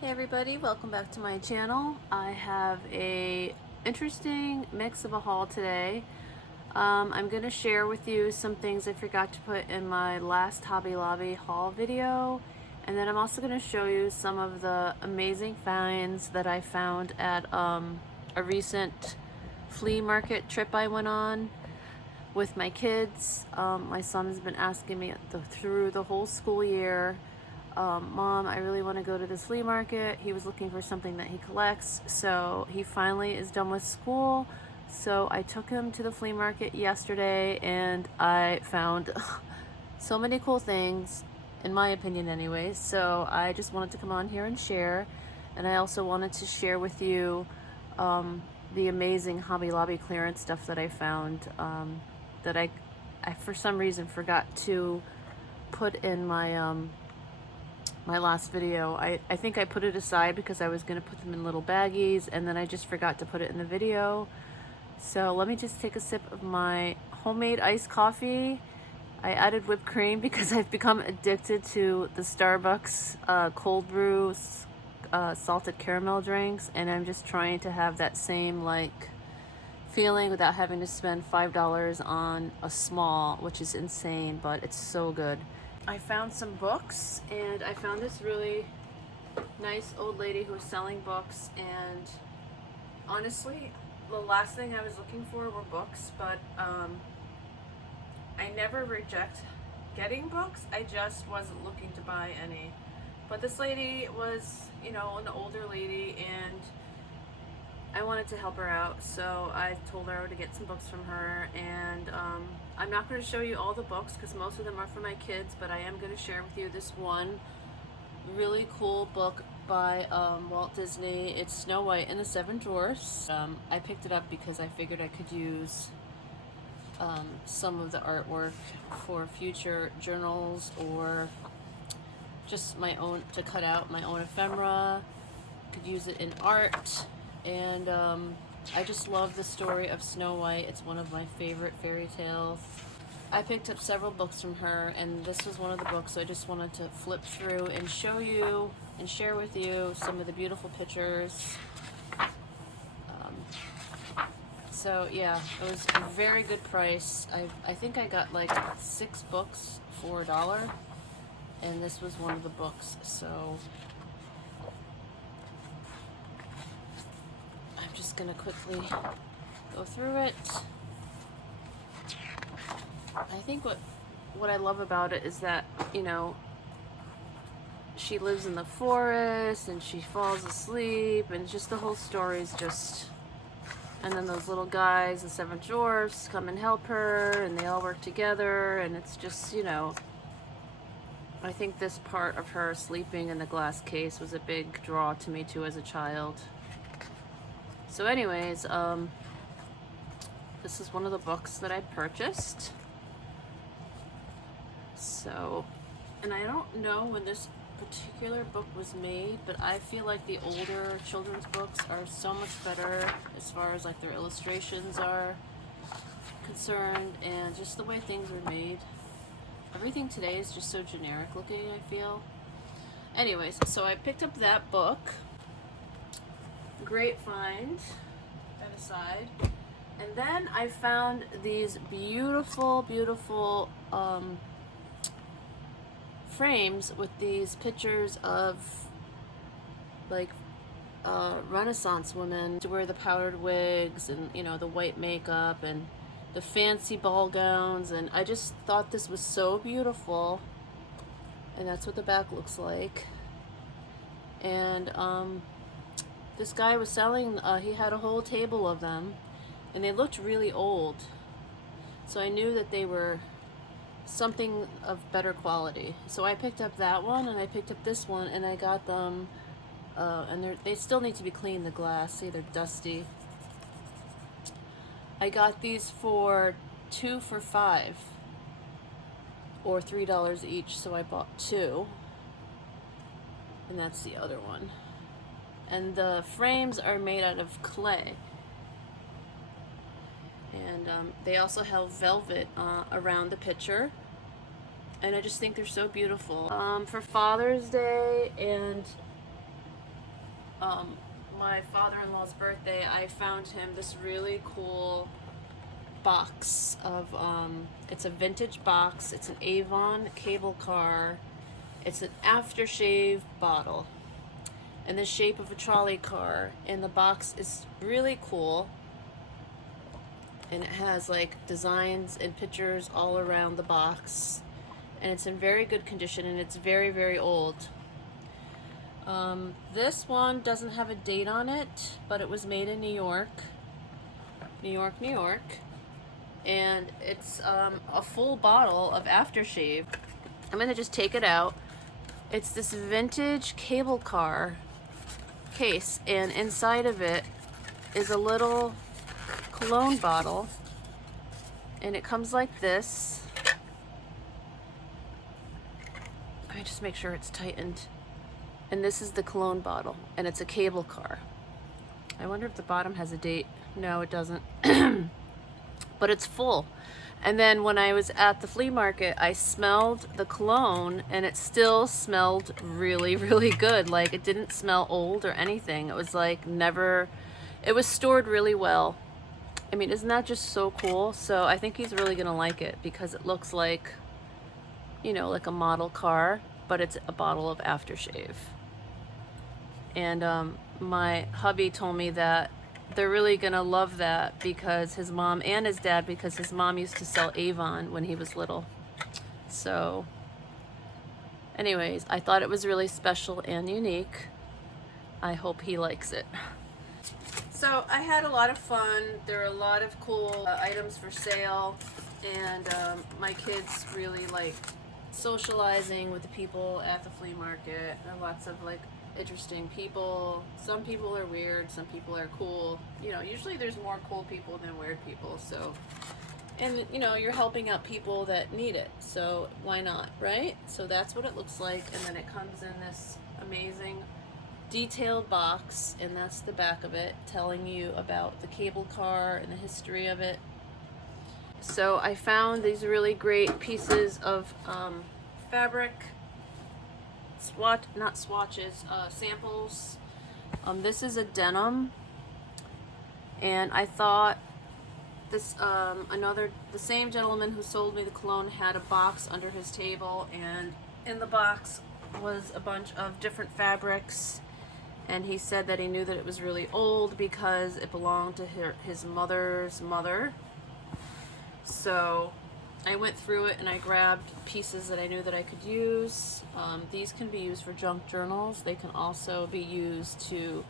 Hey everybody, welcome back to my channel. I have a interesting mix of a haul today. I'm going to share with you some things I forgot to put in my last Hobby Lobby haul video, and then I'm also going to show you some of the amazing finds that I found at a recent flea market trip I went on with my kids. My son has been asking me through the whole school year, Mom, I really want to go to this flea market. He was looking for something that he collects, so he finally is done with school. So I took him to the flea market yesterday and I found so many cool things, in my opinion anyways. So I just wanted to come on here and share. And I also wanted to share with you the amazing Hobby Lobby clearance stuff that I found that I for some reason forgot to put in my last video. I think I put it aside because I was going to put them in little baggies, and then I just forgot to put it in the video. So let me just take a sip of my homemade iced coffee. I added whipped cream because I've become addicted to the Starbucks cold brew salted caramel drinks, and I'm just trying to have that same feeling without having to spend $5 on a small, which is insane, but it's so good. I found some books, and I found this really nice old lady who was selling books, and honestly, the last thing I was looking for were books, but I never reject getting books. I just wasn't looking to buy any. But this lady was, an older lady, and I wanted to help her out, so I told her to get some books from her, and I'm not going to show you all the books because most of them are for my kids, but I am going to share with you this one really cool book by Walt Disney. It's Snow White and the Seven Dwarfs. I picked it up because I figured I could use some of the artwork for future journals, or just my own, to cut out my own ephemera. Could use it in art. And I just love the story of Snow White. It's one of my favorite fairy tales. I picked up several books from her, and this was one of the books, so I just wanted to flip through and show you and share with you some of the beautiful pictures. So yeah, it was a very good price. I think I got like 6 books for $1, and this was one of the books, so I'm just gonna quickly go through it. I think what I love about it is that, she lives in the forest and she falls asleep, and just the whole story is just, and then those little guys, the Seven Dwarfs, come and help her, and they all work together, and it's just, I think this part of her sleeping in the glass case was a big draw to me too as a child. So anyways, this is one of the books that I purchased. So, and I don't know when this particular book was made, but I feel like the older children's books are so much better as far as their illustrations are concerned, and just the way things are made. Everything today is just so generic looking, I feel. Anyways, so I picked up that book. Great find. Put that aside. And then I found these beautiful, beautiful frames with these pictures of Renaissance women to wear the powdered wigs and the white makeup and the fancy ball gowns, and I just thought this was so beautiful. And that's what the back looks like. And this guy was selling, he had a whole table of them, and they looked really old, so I knew that they were something of better quality. So I picked up that one, and I picked up this one, and I got them, and they still need to be cleaned, the glass. See, they're dusty. I got these for 2 for $5, or $3 each, so I bought 2, and that's the other one. And the frames are made out of clay, and they also have velvet around the picture, and I just think they're so beautiful. For Father's Day and my father-in-law's birthday, I found him this really cool box of, it's a vintage box. It's an Avon cable car. It's an aftershave bottle in the shape of a trolley car, and the box is really cool, and it has like designs and pictures all around the box, and it's in very good condition, and it's very, very old. This one doesn't have a date on it, but it was made in New York, New York, New York, and it's a full bottle of aftershave. I'm gonna just take it out. It's this vintage cable car case, and inside of it is a little cologne bottle, and it comes like this. Let me just make sure it's tightened. And this is the cologne bottle, and it's a cable car. I wonder if the bottom has a date. No, it doesn't. But it's full. And then when I was at the flea market, I smelled the cologne, and it still smelled really, really good. Like, it didn't smell old or anything. It was like never, it was stored really well. I mean, isn't that just so cool? So I think he's really gonna like it, because it looks like, you know, like a model car, but it's a bottle of aftershave. And my hubby told me that they're really gonna love that, because his mom and his dad, because his mom used to sell Avon when he was little. So anyways, I thought it was really special and unique. I hope he likes it. So I had a lot of fun. There are a lot of cool items for sale, and my kids really like socializing with the people at the flea market. There are lots of like interesting people. Some people are weird, some people are cool. You know, usually there's more cool people than weird people. So, and you know, you're helping out people that need it, so why not, right? So that's what it looks like, and then it comes in this amazing detailed box, and that's the back of it, telling you about the cable car and the history of it. So I found these really great pieces of fabric, samples. This is a denim, and I thought this the same gentleman who sold me the cologne had a box under his table, and in the box was a bunch of different fabrics, and he said that he knew that it was really old because it belonged to his mother's mother. So I went through it and I grabbed pieces that I knew that I could use. These can be used for junk journals. They can also be used to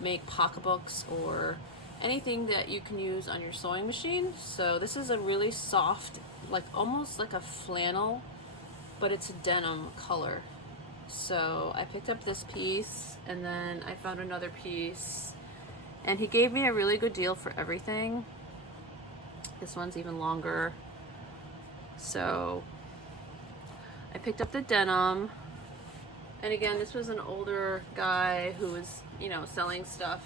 make pocketbooks or anything that you can use on your sewing machine. So this is a really soft, like almost like a flannel, but it's a denim color. So I picked up this piece, and then I found another piece, and he gave me a really good deal for everything. This one's even longer. So I picked up the denim, and again, this was an older guy who was, you know, selling stuff.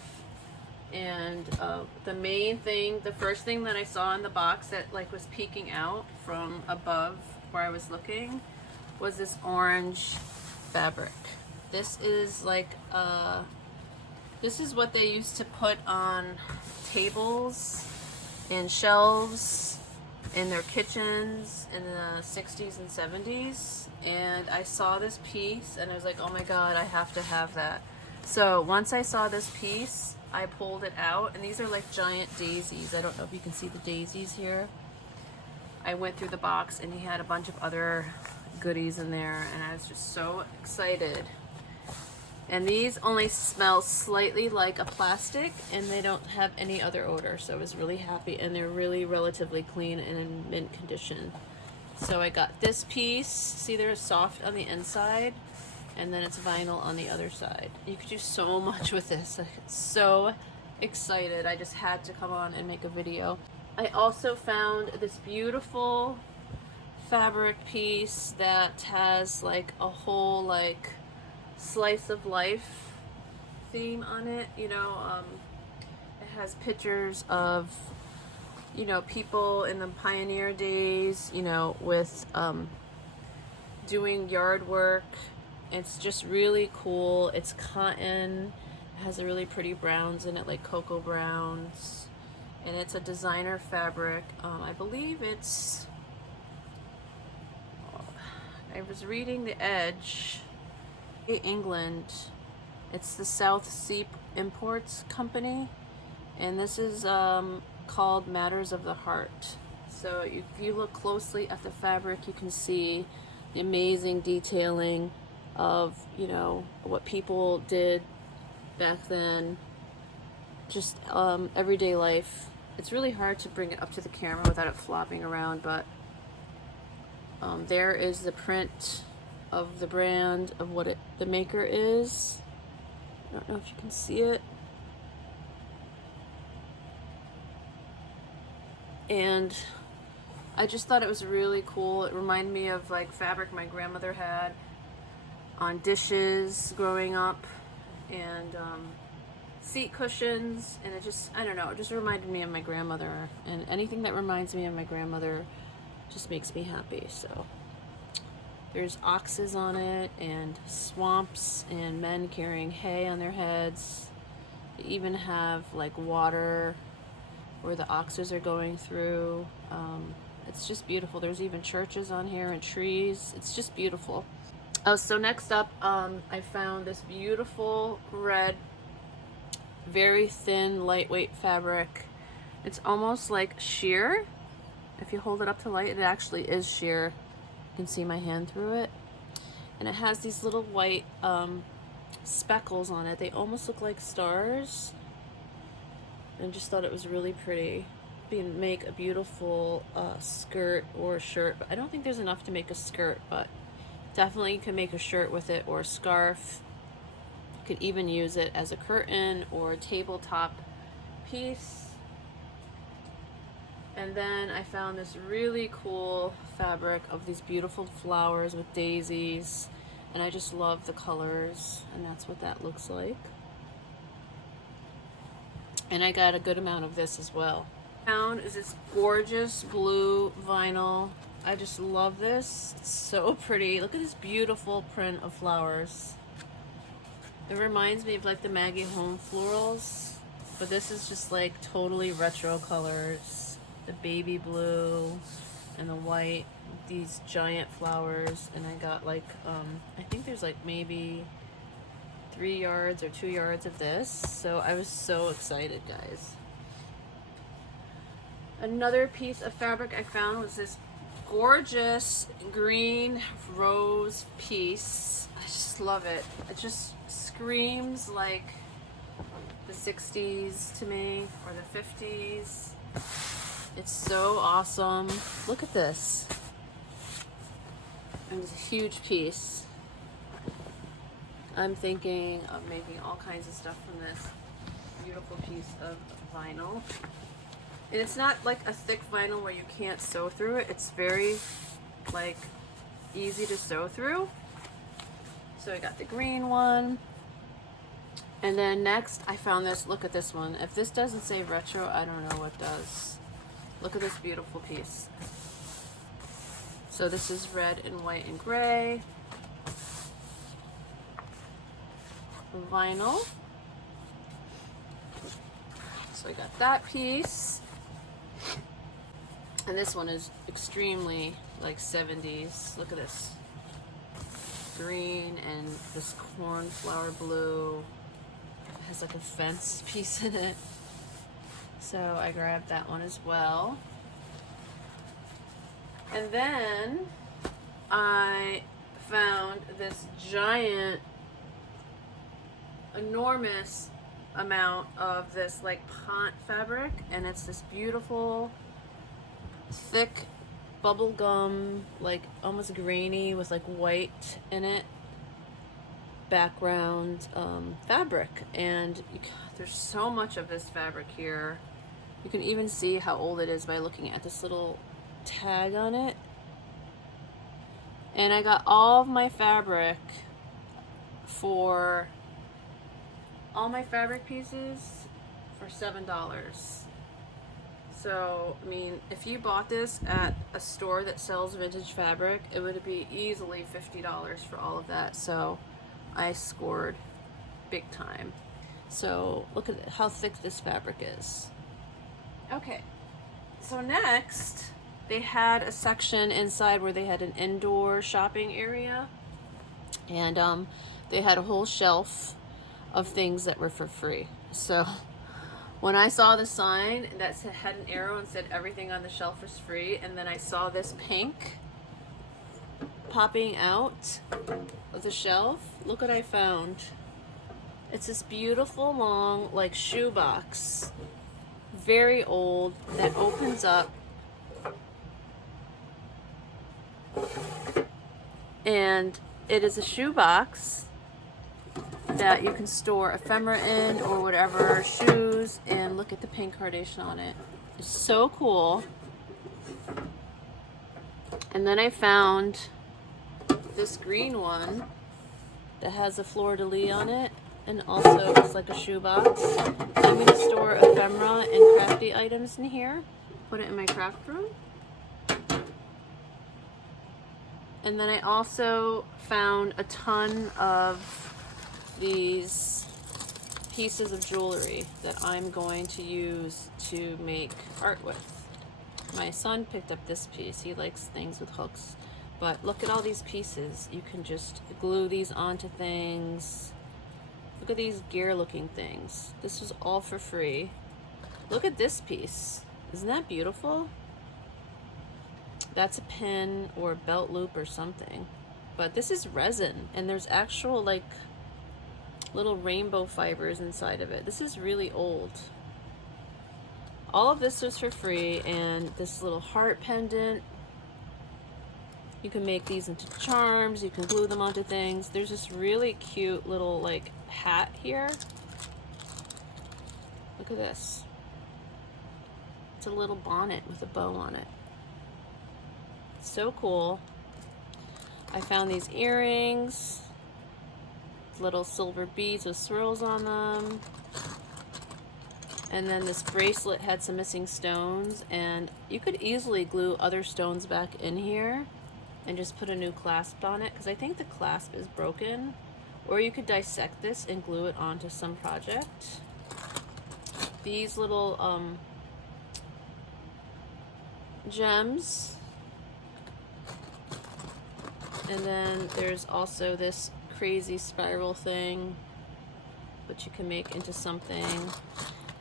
And the first thing that I saw in the box that like was peeking out from above where I was looking was this orange fabric. This is like this is what they used to put on tables and shelves in their kitchens in the 60s and 70s, and I saw this piece and I was like, oh my god, I have to have that. So once I saw this piece, I pulled it out, and these are like giant daisies. I don't know if you can see the daisies here. I went through the box, and he had a bunch of other goodies in there, and I was just so excited. And these only smell slightly like a plastic, and they don't have any other odor, so I was really happy, and they're really relatively clean and in mint condition. So I got this piece. See, they're soft on the inside, and then it's vinyl on the other side. You could do so much with this. I'm so excited. I just had to come on and make a video. I also found this beautiful fabric piece that has like a whole like slice of life theme on it. You know, it has pictures of, you know, people in the pioneer days, you know, with doing yard work. It's just really cool. It's cotton, It has a really pretty browns in it, like cocoa browns. And it's a designer fabric. I believe it's, I was reading the Edge, England. It's the South Sea Imports Company, and this is called Matters of the Heart. So if you look closely at the fabric, you can see the amazing detailing of, you know, what people did back then, just everyday life. It's really hard to bring it up to the camera without it flopping around, but there is the print of the brand of what the maker is. I don't know if you can see it. And I just thought it was really cool. It reminded me of like fabric my grandmother had on dishes growing up, and seat cushions, and it just, I don't know, it just reminded me of my grandmother, and anything that reminds me of my grandmother just makes me happy. So there's oxes on it, and swamps, and men carrying hay on their heads. They even have like water where the oxes are going through. It's just beautiful. There's even churches on here and trees. It's just beautiful. Oh, so next up, I found this beautiful red, very thin, lightweight fabric. It's almost like sheer. If you hold it up to light, it actually is sheer. You can see my hand through it. And it has these little white speckles on it. They almost look like stars. And just thought it was really pretty. You can make a beautiful skirt or shirt. But I don't think there's enough to make a skirt, but definitely you can make a shirt with it, or a scarf. You could even use it as a curtain or a tabletop piece. And then I found this really cool fabric of these beautiful flowers with daisies, and I just love the colors, and that's what that looks like. And I got a good amount of this as well. Found is this gorgeous blue vinyl. I just love this. It's so pretty. Look at this beautiful print of flowers. It reminds me of like the Maggie Home florals, but this is just like totally retro colors. The baby blue and the white, these giant flowers, and I got like I think there's like maybe 3 yards or 2 yards of this, so I was so excited, guys. Another piece of fabric I found was this gorgeous green rose piece. I just love it. It just screams like the 60s to me, or the 50s. It's so awesome. Look at this. And it's a huge piece. I'm thinking of making all kinds of stuff from this beautiful piece of vinyl. And it's not like a thick vinyl where you can't sew through it. It's very like easy to sew through. So I got the green one. And then next I found this. Look at this one. If this doesn't say retro, I don't know what does. Look at this beautiful piece. So this is red and white and gray vinyl. So I got that piece. And this one is extremely like 70s. Look at this. Green and this cornflower blue. It has like a fence piece in it. So I grabbed that one as well. And then I found this giant, enormous amount of this like pant fabric, and it's this beautiful thick bubble gum, like almost grainy with like white in it background fabric. And there's so much of this fabric here. You can even see how old it is by looking at this little tag on it. And I got all of my fabric for all my fabric pieces for $7. So, I mean, if you bought this at a store that sells vintage fabric, it would be easily $50 for all of that. So I scored big time. So look at how thick this fabric is. Okay, so next they had a section inside where they had an indoor shopping area, and they had a whole shelf of things that were for free. So when I saw the sign that had an arrow and said everything on the shelf was free, and then I saw this pink popping out of the shelf, look what I found. It's this beautiful long like shoebox, very old, that opens up, and it is a shoebox that you can store ephemera in or whatever, shoes, and look at the pink carnation on it. It's so cool. And then I found this green one that has a fleur-de-lis on it, and also it's like a shoebox. I'm going to store ephemera and crafty items in here, put it in my craft room. And then I also found a ton of these pieces of jewelry that I'm going to use to make art with. My son picked up this piece. He likes things with hooks. But look at all these pieces. You can just glue these onto things. Look at these gear looking things. This was all for free. Look at this piece. Isn't that beautiful? That's a pin or belt loop or something. But this is resin, and there's actual like little rainbow fibers inside of it. This is really old. All of this was for free, and this little heart pendant. You can make these into charms. You can glue them onto things. There's this really cute little like hat here. Look at this. It's a little bonnet with a bow on it. So cool. I found these earrings, little silver beads with swirls on them. And then this bracelet had some missing stones, and you could easily glue other stones back in here and just put a new clasp on it, because I think the clasp is broken. Or you could dissect this and glue it onto some project. These little gems. And then there's also this crazy spiral thing, which you can make into something.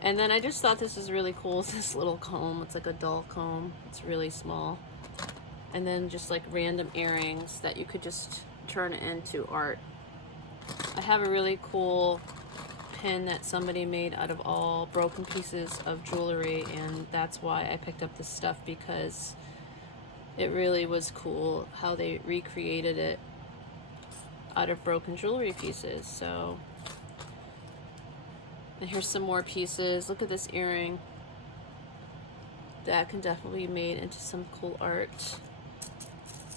And then I just thought this is really cool, this little comb. It's like a doll comb. It's really small. And then just like random earrings that you could just turn into art. I have a really cool pin that somebody made out of all broken pieces of jewelry, and that's why I picked up this stuff, because it really was cool how they recreated it out of broken jewelry pieces. So, and here's some more pieces. Look at this earring. That can definitely be made into some cool art.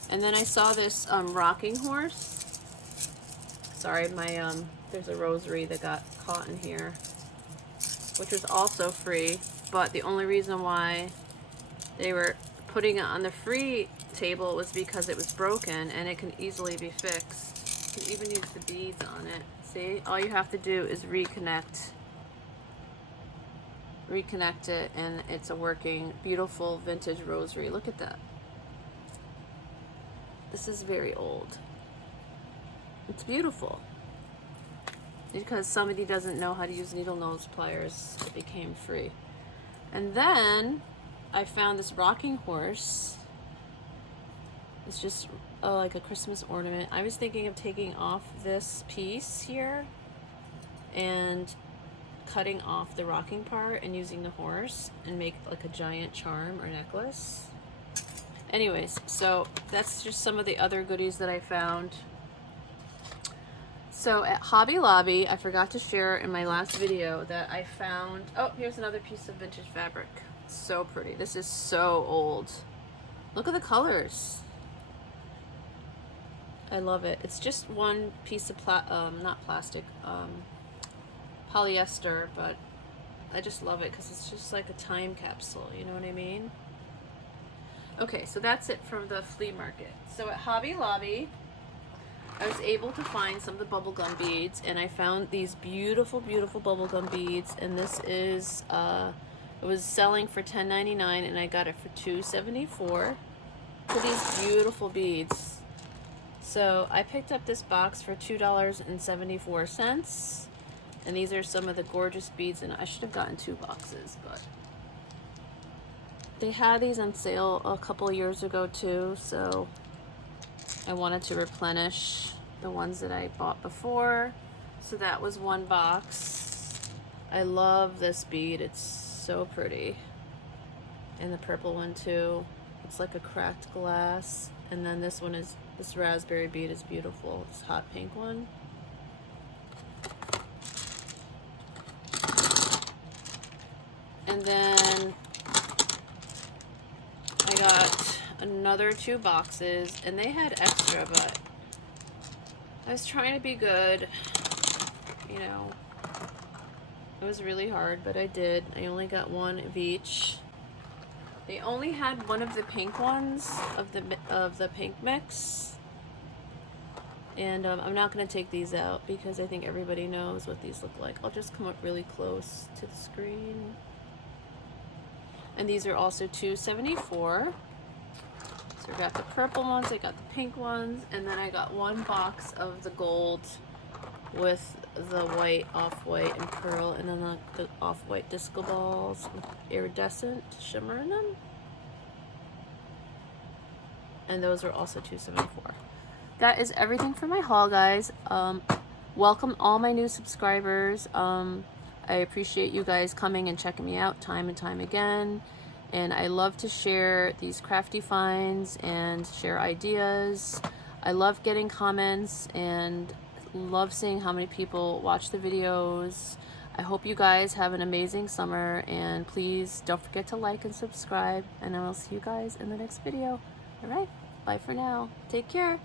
And then I saw this rocking horse. Sorry, my there's a rosary that got caught in here, which was also free, but the only reason why they were putting it on the free table was because it was broken, and it can easily be fixed. You can even use the beads on it. See, all you have to do is reconnect it, and it's a working, beautiful vintage rosary. Look at that. This is very old. It's beautiful. Because somebody doesn't know how to use needle nose pliers, it became free. And then I found this rocking horse. It's just like a Christmas ornament. I was thinking of taking off this piece here and cutting off the rocking part and using the horse and make like a giant charm or necklace. Anyways, so that's just some of the other goodies that I found. So at Hobby Lobby, I forgot to share in my last video that I found, oh, here's another piece of vintage fabric. So pretty. This is so old. Look at the colors. I love it. It's just one piece of not plastic, polyester, but I just love it because it's just like a time capsule, you know what I mean? Okay, so that's it from the flea market. So at Hobby Lobby, I was able to find some of the bubblegum beads, and I found these beautiful, beautiful bubblegum beads, and this is, it was selling for $10.99, and I got it for $2.74 for these beautiful beads. So I picked up this box for $2.74, and these are some of the gorgeous beads, and I should have gotten 2 boxes, but they had these on sale a couple of years ago too, so I wanted to replenish the ones that I bought before. So that was 1 box. I love this bead, it's so pretty. And the purple one too. It's like a cracked glass. And then this one is, this raspberry bead is beautiful. This hot pink one. And then I got another 2 boxes, and they had extra, but I was trying to be good, you know. It was really hard, but I did. I only got 1 of each. They only had 1 of the pink ones of the pink mix, and I'm not going to take these out because I think everybody knows what these look like. I'll just come up really close to the screen. And these are also $2.74. So I got the purple ones, I got the pink ones, and then I got 1 box of the gold with the white, off-white, and pearl, and then the off-white disco balls with iridescent shimmer in them. And those are also $2.74. That is everything for my haul, guys. Welcome all my new subscribers. I appreciate you guys coming and checking me out time and time again. And I love to share these crafty finds and share ideas. I love getting comments and love seeing how many people watch the videos. I hope you guys have an amazing summer, and please don't forget to like and subscribe, and I will see you guys in the next video. All right, bye for now. Take care.